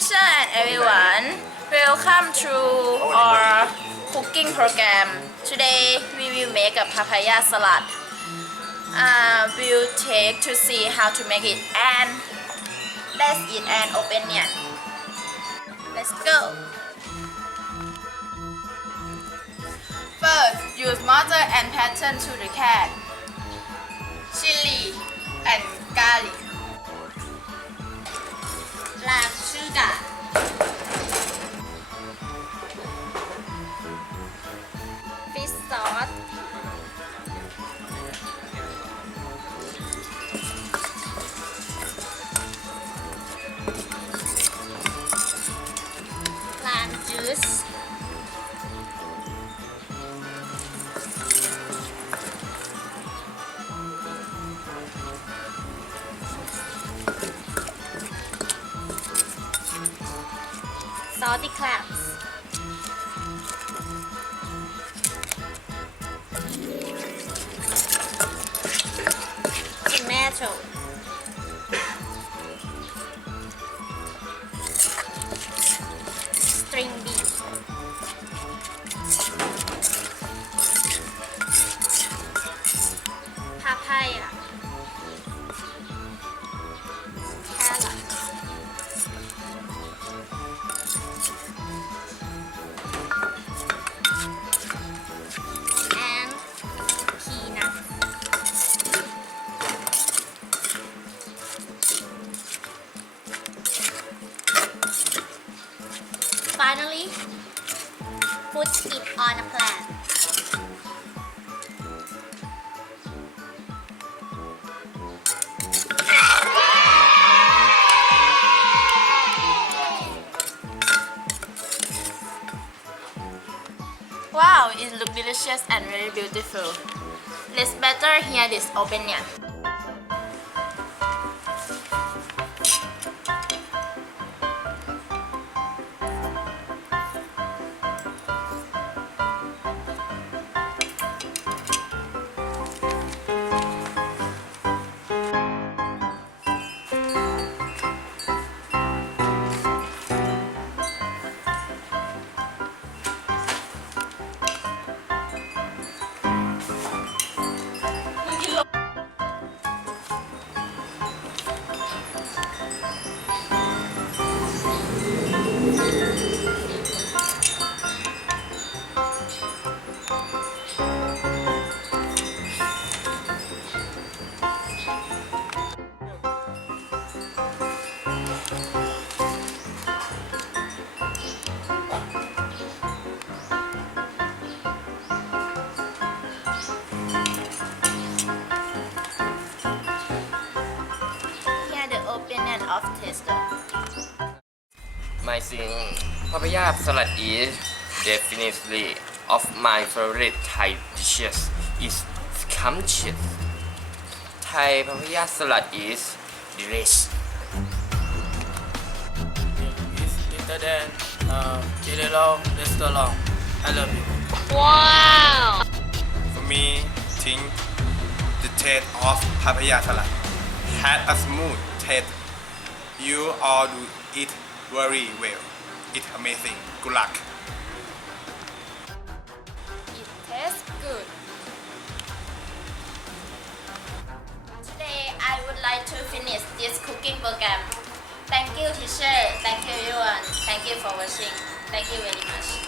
teacher and everyone. Welcome to our cooking program. Today we will make a papaya salad. We'll take to see how to make it, and let's eat and open it. Let's go. First, use mortar and pattern to the cat. Chili and garlic. Lamb sugar. Fish sauce. Lime juice. Salty clams. Tomato. String beans. Papaya. Carrot. And peanut. Finally, put it on a plate. Wow, it looks delicious and very beautiful. Let's better hear this opinion. Hear the opinion of taster. My thing, papaya salad is definitely of my favorite Thai dishes is scrumptious. Thai papaya salad is delicious. It's better than Jelly Long restaurant. I love it. Wow! For me, think the taste of papaya salad had a smooth taste. You all do it very well. It's amazing. Good luck. It tastes good. Today, I would like to finish this cooking program. Thank you, teacher. Thank you, everyone. Thank you for watching. Thank you very much.